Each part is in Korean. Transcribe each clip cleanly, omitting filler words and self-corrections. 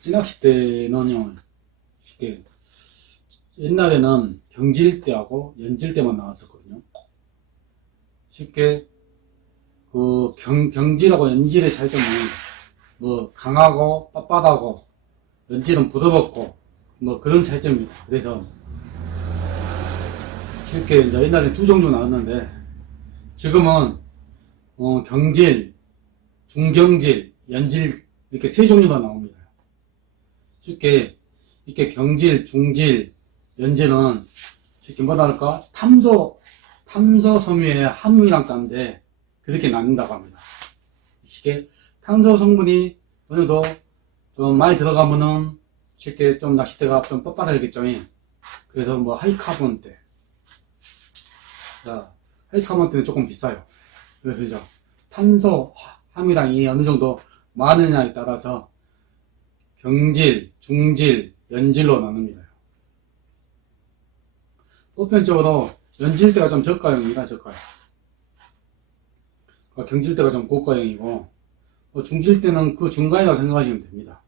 찌낚시 때는요, 쉽게, 옛날에는 경질대하고 연질대만 나왔었거든요. 쉽게, 경질하고 연질의 차이점은, 강하고, 빳빳하고, 연질은 부드럽고, 그런 차이점입니다. 그래서, 쉽게, 이제 옛날에 두 종류 나왔는데, 지금은, 경질, 중경질, 연질, 이렇게 세 종류가 나옵니다. 쉽게, 이렇게 경질, 중질, 연질은 쉽게 뭐라 할까? 탐소 섬유의 함유량 깜제, 그렇게 나뉜다고 합니다. 쉽게, 탄소 성분이 어느 정도 좀 많이 들어가면은 쉽게 좀 낚싯대가 좀 뻣뻣하겠죠. 그래서 하이카본 때. 자, 하이카본 때는 조금 비싸요. 그래서 이제 탄소 함유량이 어느 정도 많으냐에 따라서 경질, 중질, 연질로 나눕니다. 보편적으로 연질대가 좀 저가형이라 저가형. 경질대가 좀 고가형이고, 중질대는 그 중간이라고 생각하시면 됩니다.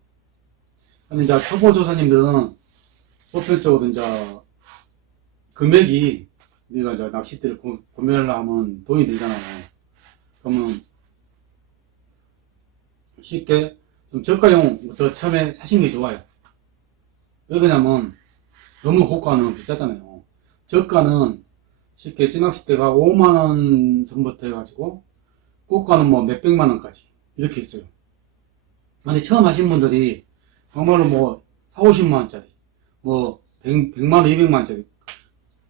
근데 이제 초보 조사님들은 보편적으로 이제 금액이 우리가 이제 낚싯대를 구매를 하면 돈이 들잖아요. 그러면 쉽게 좀 저가용부터 처음에 사시는 게 좋아요. 왜 그러냐면 너무 고가는 비싸잖아요. 저가는 쉽게 찌낚싯대가 5만원 선부터 해가지고 고가는 몇백만원까지 이렇게 있어요. 근데 처음 하신 분들이 정말로 4, 50만원짜리 100만원, 200만원짜리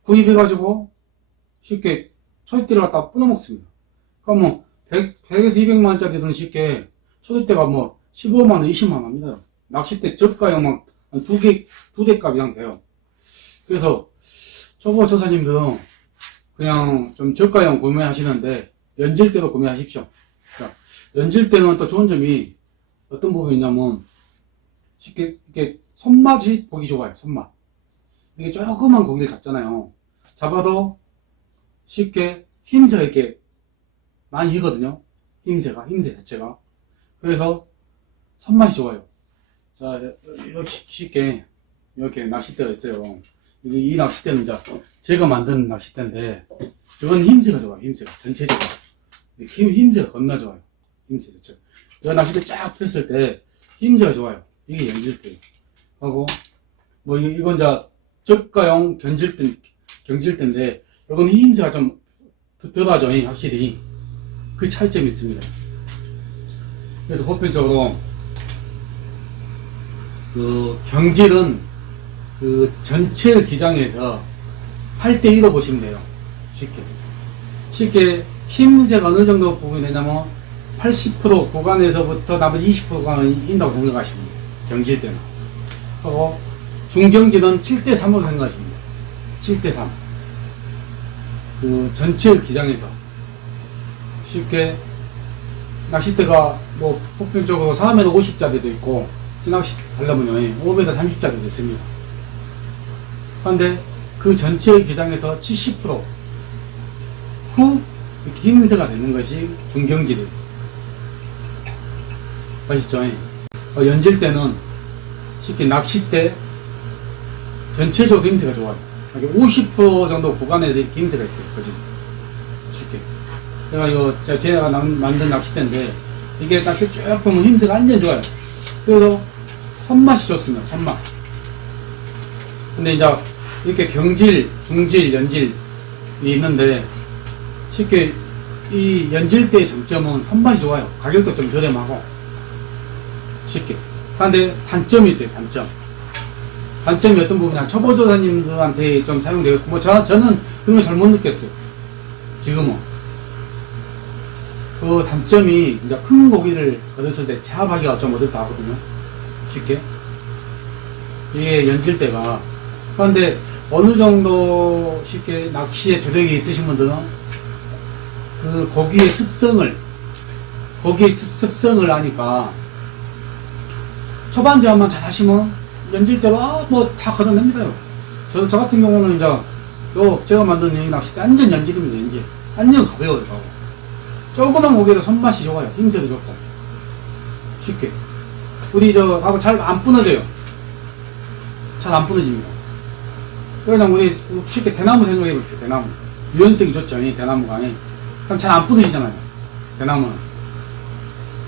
구입해가지고 쉽게 초대대를 갖다 끊어먹습니다. 그러니까 100에서 200만원짜리들은 쉽게 초대대가 15만원, 20만원 합니다. 낚싯대 저가형 두 대 값 이상 돼요. 그래서 초보 조사님들은 그냥 좀 저가형 구매하시는데 연질대로 구매하십시오. 그러니까 연질대는 또 좋은 점이 어떤 부분이 있냐면 쉽게 이렇게 손맛이 보기 좋아요. 손맛. 이게 조그만 고기를 잡잖아요. 잡아도 쉽게 힘새가 이렇게 많이 이거든요. 힘새 자체가. 그래서 손맛이 좋아요. 자, 이렇게 쉽게 이렇게 낚싯대가 있어요. 이 낚싯대는 이제 제가 만든 낚싯대인데 이건 힘새가 좋아요. 힘새가 전체적으로 힘새가 겁나 좋아요. 힘새 자체가. 이 낚싯대 쫙 폈을 때 힘새가 좋아요. 이게 연질대 하고 이건 이제 저가용 경질대인데 이건 힘새가 좀 덜하죠. 확실히 그 차이점이 있습니다. 그래서 보편적으로 경질은 전체 기장에서 8대1로 보시면 돼요. 쉽게 힘새가 어느 정도 부분이 되냐면 80% 구간에서부터 나머지 20% 구간은 인다고 생각하시면 돼요. 경질대는. 하고 중경질은 7대3으로 생각하시면 돼요. 7대3. 전체 기장에서 쉽게 낚싯대가 보편적으로 4m 50짜리도 있고 찌낚시 하려면 5m 30짜리도 있습니다. 그런데 그 전체 기장에서 70% 후 이렇게 힘새가 되는 것이 중경질이에요. 아시죠? 연질대는 쉽게 낚싯대 전체적으로 힘새가 좋아요. 50% 정도 구간에서 힘새가 있어요. 그죠? 쉽게. 제가 만든 낚싯대인데 이게 낚시 쭉 보면 힘새가 완전 좋아요. 그래서 손맛이 좋습니다. 손맛. 근데 이제 이렇게 경질, 중질, 연질이 있는데 쉽게 이 연질대의 장점은 손맛이 좋아요. 가격도 좀 저렴하고 쉽게. 그런데 단점이 있어요. 단점이 어떤 부분이냐, 초보조사님들한테 좀 사용되겠고 저는 그런 걸 잘못 느꼈어요. 지금은 그 단점이 이제 큰 고기를 얻었을 때 제압하기가 좀 어렵다 하거든요. 쉽게 이게 연질대가. 그런데 어느 정도 쉽게 낚시에 조력이 있으신 분들은 그 고기의 습성을 아니까 초반 제압만 잘 하시면 연질대가 다 걷어냅니다. 저 같은 경우는 이제 제가 만든 이 낚싯대 완전 연질입니다. 연질. 완전 가벼워요. 조그만 고기도 손맛이 좋아요. 힘새도 좋고 쉽게. 우리 하고 잘 안 부러져요. 잘 안 부러집니다. 그냥 우리 쉽게 대나무 생각해 보십시오. 대나무. 유연성이 좋죠. 이 대나무가. 그럼 잘 안 부러지잖아요. 대나무는.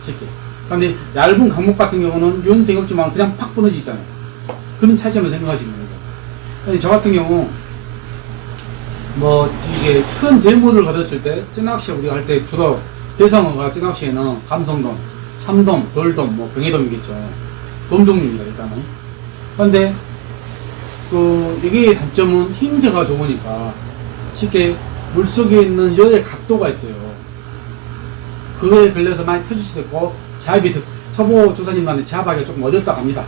쉽게. 근데 얇은 강목 같은 경우는 유연성이 없지만 그냥 팍 부러지잖아요. 그런 차이점을 생각하시면 됩니다. 저 같은 경우, 이게 큰 대물을 걸었을 때, 찌낚시 우리가 할 때 주로 대상어가 찌낚시에는 감성돔, 참돔, 돌돔, 병해돔이겠죠. 돔 종류입니다, 일단은. 근데, 이게 단점은 힘새가 좋으니까 쉽게 물속에 있는 여의 각도가 있어요. 그거에 걸려서 많이 터질 수도 있고, 초보 조사님한테 제압하기가 조금 어렵다 합니다.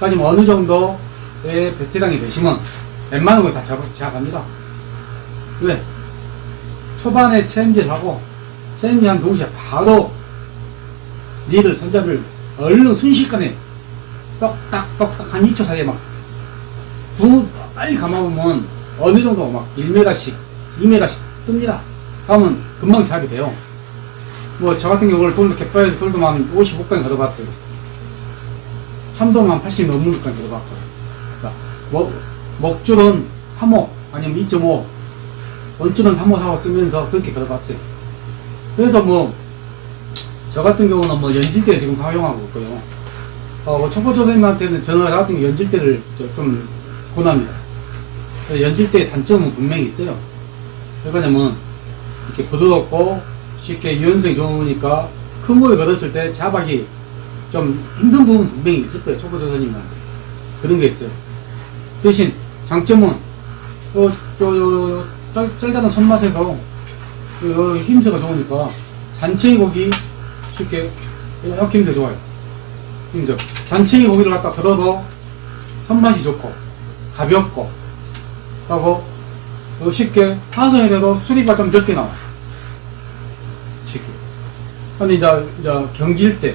하지만 어느 정도의 베테랑이 되시면 웬만한 거 다 제압합니다. 왜? 초반에 체험질하고, 체험질한 동시에 바로 리들, 손잡이를 얼른 순식간에 똑딱 한 2초 사이에 빨리 감아보면 어느 정도 1m씩, 2m씩 뜹니다. 그러면 금방 제압이 돼요. 저 같은 경우는 갯바에서 돌돔 한 55까지 걸어봤어요. 참돔 한 80 넘는 것까지 걸어봤고요. 자, 먹줄은 3호, 아니면 2.5, 원줄은 3호, 4호 쓰면서 그렇게 걸어봤어요. 그래서 저 같은 경우는 연질대 지금 사용하고 있고요. 초보 조사님한테는 저는 같은 경우 연질대를 좀 권합니다. 연질대의 단점은 분명히 있어요. 왜 그러냐면, 이렇게 부드럽고, 쉽게 유연성이 좋으니까, 큰 거에 걸었을 때 잡아기 좀 힘든 부분 분명히 있을 거예요. 초보 조사님한테. 그런 게 있어요. 대신, 장점은, 짤짤한 손맛에서, 힘새가 좋으니까, 잔챙이 고기 쉽게, 이렇게 힘새 좋아요. 힘새. 잔챙이 고기를 갖다 걸어도, 손맛이 좋고, 가볍고, 하고, 쉽게 파손이라도 수리가 좀 적게 나와. 쉽게. 근데 이제 경질대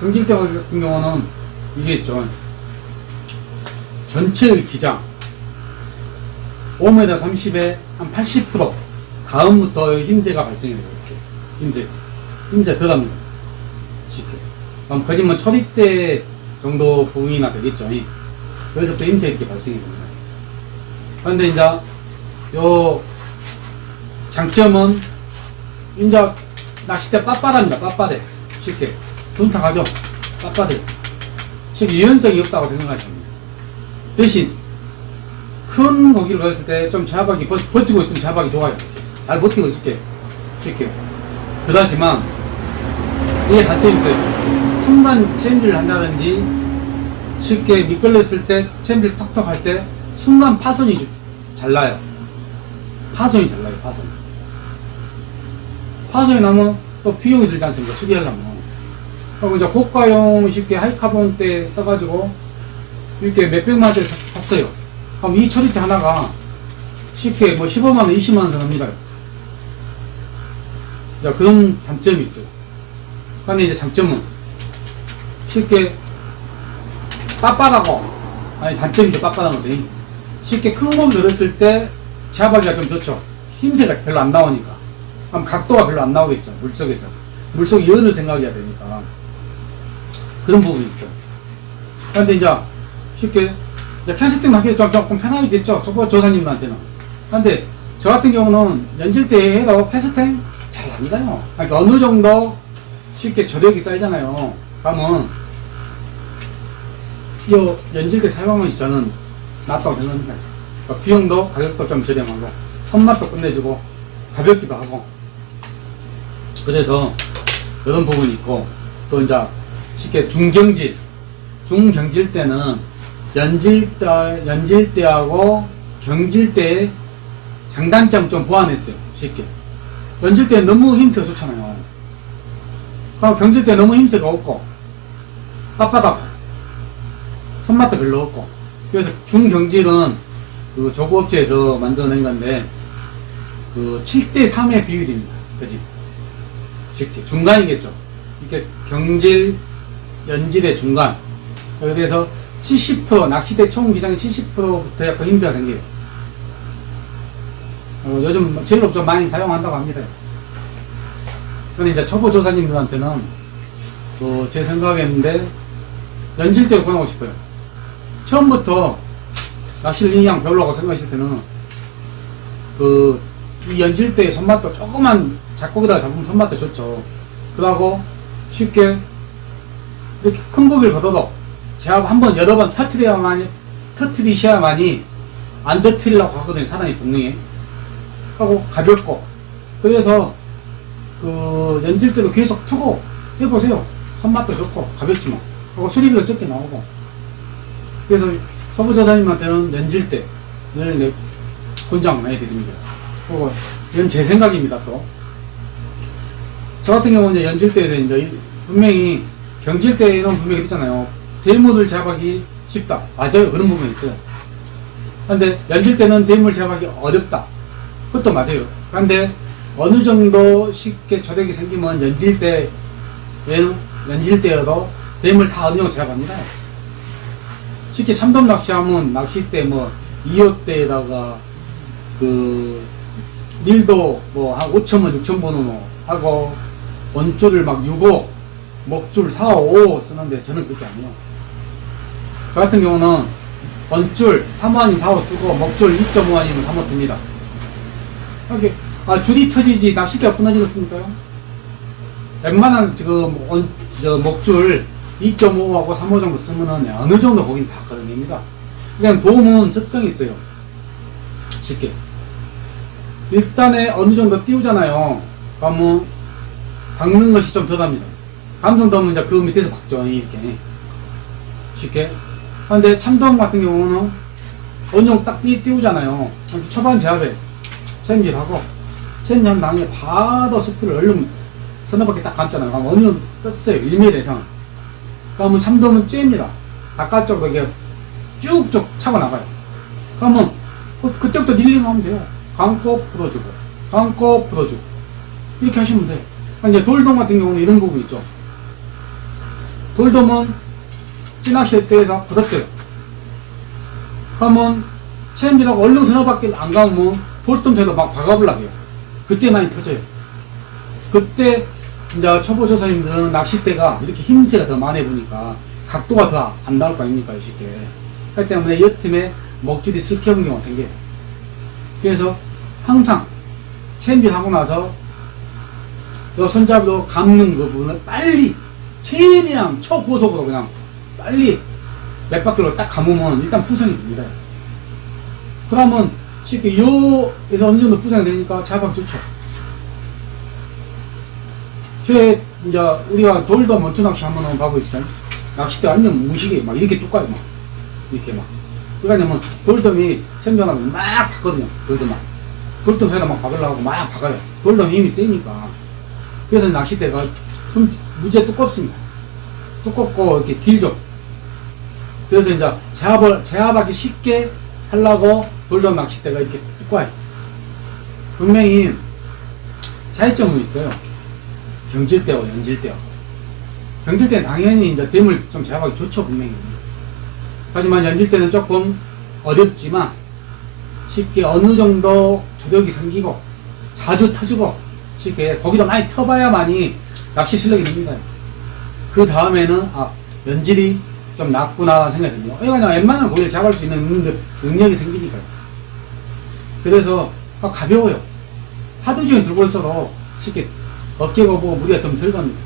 같은 경우는 이게 있죠. 전체의 기장 5m 30에 한 80% 다음부터 힘새가 발생해요. 이렇게 힘새 들어갑니다. 쉽게. 그럼 거짓말 초립대 정도 부위나 되겠죠. 여기서부터 힘새 이렇게 발생이 됩니다. 그런데 이제 요 장점은 이제 낚싯대 빳빳합니다. 빳빳해. 쉽게 둔탁하죠. 빳빳해. 쉽게 유연성이 없다고 생각하시면 돼요. 대신 큰 고기를 걸었을 때 좀 제압하기 버티고 있으면 제압하기 좋아요. 잘 버티고 있을게. 쉽게. 그렇지만 이게 단점이 있어요. 순간 체인지를 한다든지 쉽게 미끌렸을 때 체인지를 턱턱 할 때 순간 파손이 잘 나요. 파손이 나면 또 비용이 들지 않습니까? 수리하려면. 그리고 이제 고가용 쉽게 하이카본 때 써가지고 이렇게 몇백만 원짜리 샀어요. 그럼 이 처리대 하나가 쉽게 15만원, 20만원 합니다. 그런 단점이 있어요. 근데 이제 장점은 쉽게 빳빳하고, 단점이죠. 빳빳한 것이. 쉽게 큰 곰 들었을 때 제압하기가 좀 좋죠. 힘새가 별로 안 나오니까. 그럼 각도가 별로 안 나오겠죠. 물속에서. 물속 연을 생각해야 되니까. 그런 부분이 있어요. 그런데 이제 쉽게 캐스팅 하기가 조금 편하겠죠. 초보 조사님한테는. 그런데 저 같은 경우는 연질대 해도 캐스팅 잘 합니다요. 그러니까 어느 정도 쉽게 저력이 쌓이잖아요. 그러면 이 연질대 사용하는 시 저는 낫다고 생각합니다. 그러니까 비용도 가격도 좀 저렴하고 손맛도 끝내주고 가볍기도 하고. 그래서 그런 부분이 있고, 또 이제 쉽게 중경질 때는 연질대하고 경질대의 장단점 좀 보완했어요. 쉽게. 연질대는 너무 힘새가 좋잖아요. 그럼 경질대 너무 힘새가 없고 빳빳하고 손맛도 별로 없고. 그래서 중경질은 그 조그업체에서 만들어낸 건데 7대3의 비율입니다. 그지? 쉽게 중간이겠죠. 이렇게 경질, 연질의 중간. 그래서 70% 낚시대 총 기장의 70%부터 약간 힘새가 생겨요. 요즘 제일 좀 많이 사용한다고 합니다. 근데 이제 초보 조사님들한테는 제 생각했는데 연질대로 권하고 싶어요. 처음부터 낚시를 그냥 별로라고 생각하실 때는 이 연질대의 손맛도 조그만 작고기다가 잡으면 손맛도 좋죠. 그러고 쉽게 이렇게 큰 고기를 걷어도 제가 한번 여러 번 터트리셔야만이 안 터트리려고 하거든요. 사람이 본능에. 하고 가볍고, 그래서 연질대도 계속 투고 해보세요. 손맛도 좋고 가볍지만, 하고 수리비도 적게 나오고. 그래서 초보자사님한테는 연질대를 권장 많이 드립니다. 그리고 이건 제 생각입니다. 또 저 같은 경우는 이제 연질대에 이제 분명히 경질대에는 분명히 있잖아요. 대물을 잡아기 쉽다. 맞아요. 그런 부분이 있어요. 근데 연질대는 대물 잡아기 어렵다. 그것도 맞아요. 그런데 어느 정도 쉽게 조력이 생기면 연질대여도 대물 다 어느 정도 잡아갑니다. 쉽게 참돔 낚시하면 낚싯대 2호대에다가 릴도 한 5,000원, 6,000원 하고 원줄을 막 6호, 먹줄 4호, 5호 쓰는데 저는 그렇게 아니에요. 저 같은 경우는 원줄 3호아니면 4호 쓰고 먹줄 2.5아니면 3호 씁니다. 이렇게 줄이 터지지 낚싯대가 끊어지겠습니까요? 웬만한 지금 먹줄 2.5하고 3호 정도 쓰면은 어느 정도 거긴 다 가능합니다. 그냥 도움은 습성이 있어요. 쉽게. 일단에 어느 정도 띄우잖아요. 그러면 박는 것이 좀 더 답니다. 감성 더면 이제 그 밑에서 박죠. 이렇게. 쉽게. 근데 참돔 같은 경우는 어느 정도 딱 띄우잖아요. 초반 제압에 챔질하고, 챔질한 당에 바로 스프를 얼른 서너 바퀴 딱 감잖아요. 그럼 어느 정도 떴어요. 1m 이상. 그러면 참돔은 쬐입니다. 바깥쪽으로 이게 쭉쭉 차고 나가요. 그러면 그때부터 릴링 하면 돼요. 감고 풀어주고, 감고 풀어주고. 이렇게 하시면 돼. 이제 돌돔 같은 경우는 이런 부분 있죠. 돌돔은 찌낚시대에서 굳었어요. 그러면 체험지라고 얼른 서너 바퀴 안 가면 돌돔 저도 막 박아보려고 해요. 그때 많이 터져요. 그때 이제 초보 조사님들은 낚싯대가 이렇게 힘세가 더 많이 보니까 각도가 더 안 나올 거 아닙니까, 쉽게. 그렇기 때문에 이 틈에 먹줄이 스키는 경우가 생겨요. 그래서 항상 챔질하고 나서 요 손잡이로 감는 그 부분을 빨리 최대한 초고속으로 그냥 빨리 몇 바퀴로 딱 감으면 일단 부상이 됩니다. 그러면 쉽게 요에서 어느 정도 부상이 되니까 잡아기 좋죠. 이제 우리가 돌돔 원투 낚시 한번 가고 있잖아요. 낚싯대 완전 무식해. 막 이렇게 뚝까요. 막 이렇게 막. 그러니까 돌돔이 생존하고 막 박거든요. 그래서 막 돌돔 회가 막 박으려고 막 박아요. 돌돔 힘이 세니까. 그래서 낚싯대가 무지하게 두껍습니다. 두껍고 이렇게 길죠. 그래서 이제 제압하기 쉽게 하려고 돌돔 낚싯대가 이렇게 두꺼워요. 분명히 차이점은 있어요. 경질대와 연질대와. 경질대는 당연히 이제 댐을 좀 제압하기 좋죠, 분명히. 하지만 연질대는 조금 어렵지만 쉽게 어느 정도 조력이 생기고 자주 터지고 쉽게 거기다 많이 터봐야만이 낚시 실력이 됩니다. 그 다음에는 연질이 좀 낮구나 생각이 듭니다. 그냥 웬만한 고기를 잡을 수 있는 능력이 생기니까요. 그래서 가벼워요. 하도 중에 들고 있어도 쉽게 어깨가 보고 무리가 좀 덜 갑니다.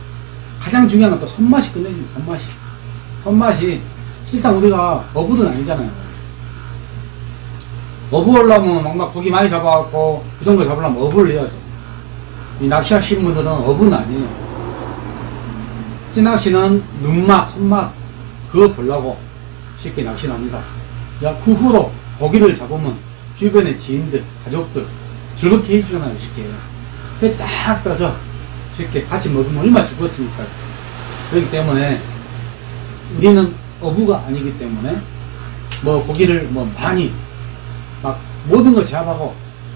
가장 중요한 건 또 손맛이 끝내줍니다. 손맛이 실상 우리가 어부는 아니잖아요. 어부 하려면 막 고기 많이 잡아갖고 그 정도 잡으려면 어부를 해야죠. 이 낚시하시는 분들은 어부는 아니에요. 찌낚시는 눈맛, 손맛 그거 보려고 쉽게 낚시를 합니다. 그 후로 고기를 잡으면 주변의 지인들, 가족들 즐겁게 해주잖아요. 쉽게. 그게 딱 떠서 쉽게 같이 먹으면 얼마나 즐겁습니까? 그렇기 때문에 우리는 어부가 아니기 때문에 고기를 많이 막 모든 걸 제압하고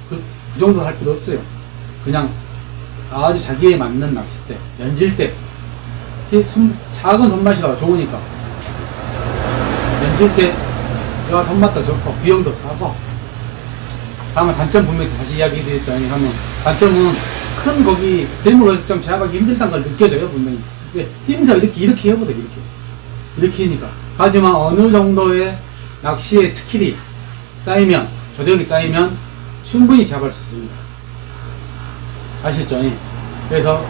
그 정도 할 필요 없어요. 그냥 아주 자기에 맞는 낚싯대, 연질대, 작은 손맛이라 좋으니까 연질대가 손맛도 좋고 비용도 싸고. 다음에 단점 분명히 다시 이야기 드렸잖아요. 하면 단점은 큰 고기 댐으로 좀 제압하기 힘들다는 걸 느껴져요, 분명히. 힘서 이렇게 해보세요, 이렇게. 이렇게 하니까. 하지만 어느 정도의 낚시의 스킬이 쌓이면, 저력이 쌓이면 충분히 잡을 수 있습니다. 아시죠? 그래서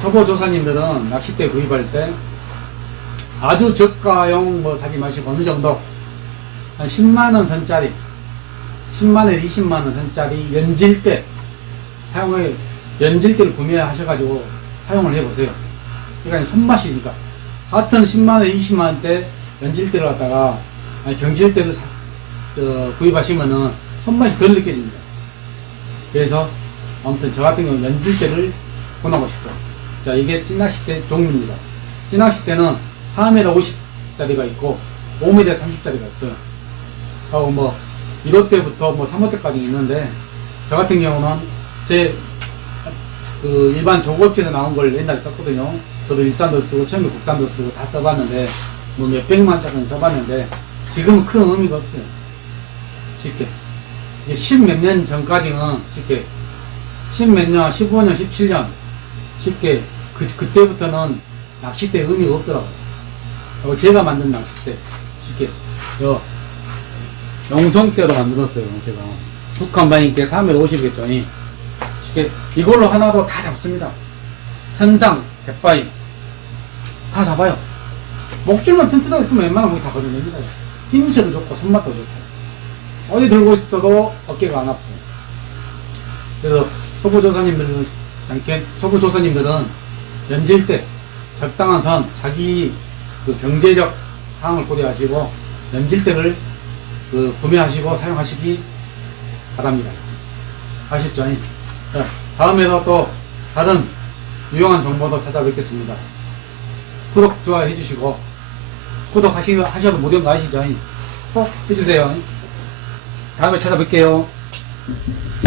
초보 조사님들은 낚싯대 구입할 때 아주 저가용 뭐 사지 마시고 어느 정도 한 10만원 선짜리, 10만원, 20만원 선짜리 연질대 연질대를 구매하셔가지고 사용을 해보세요. 그러니까 손맛이니까. 같은 10만원, 20만원대 연질대를 갖다가 경질대를 구입하시면은 손맛이 덜 느껴집니다. 그래서 아무튼 저 같은 경우는 연질대를 권하고 싶어요. 자, 이게 찌낚싯대 종류입니다. 찌낚싯대는 4m 50짜리가 있고 5m 30짜리가 있어요. 하고 뭐 1호대부터 뭐 3호대까지 있는데, 저 같은 경우는 제 그 일반 조업체에서 나온 걸 옛날에 썼거든요. 저도 일산도 쓰고 처음에 국산도 쓰고 다 써봤는데 뭐 몇백만짜리는 써봤는데 지금은 큰 의미가 없어요. 쉽게 10몇 년 전까지는 쉽게 10몇 년, 15년, 17년 쉽게 그때부터는 낚싯대 의미가 없더라고요. 제가 만든 낚싯대 쉽게 영성대로 만들었어요. 제가 북한바인께 3m 50겠죠. 쉽게 이걸로 하나도 다 잡습니다. 선상, 갯바위 다 잡아요. 목줄만 튼튼하게 쓰면 웬만한 목이 다 거둬냅니다. 힘새도 좋고 손맛도 좋고 어디 들고 있어도 어깨가 안 아프고. 그래서 초보조사님들은 연질 때 적당한 선, 자기 그 경제적 상황을 고려하시고 연질대를 구매하시고 사용하시기 바랍니다. 아셨죠? 자, 다음에도 또 다른 유용한 정보도 찾아뵙겠습니다. 구독, 좋아요 해주시고, 구독하셔도 무료인 거 아시죠? 꼭 해주세요. 다음에 찾아뵐게요.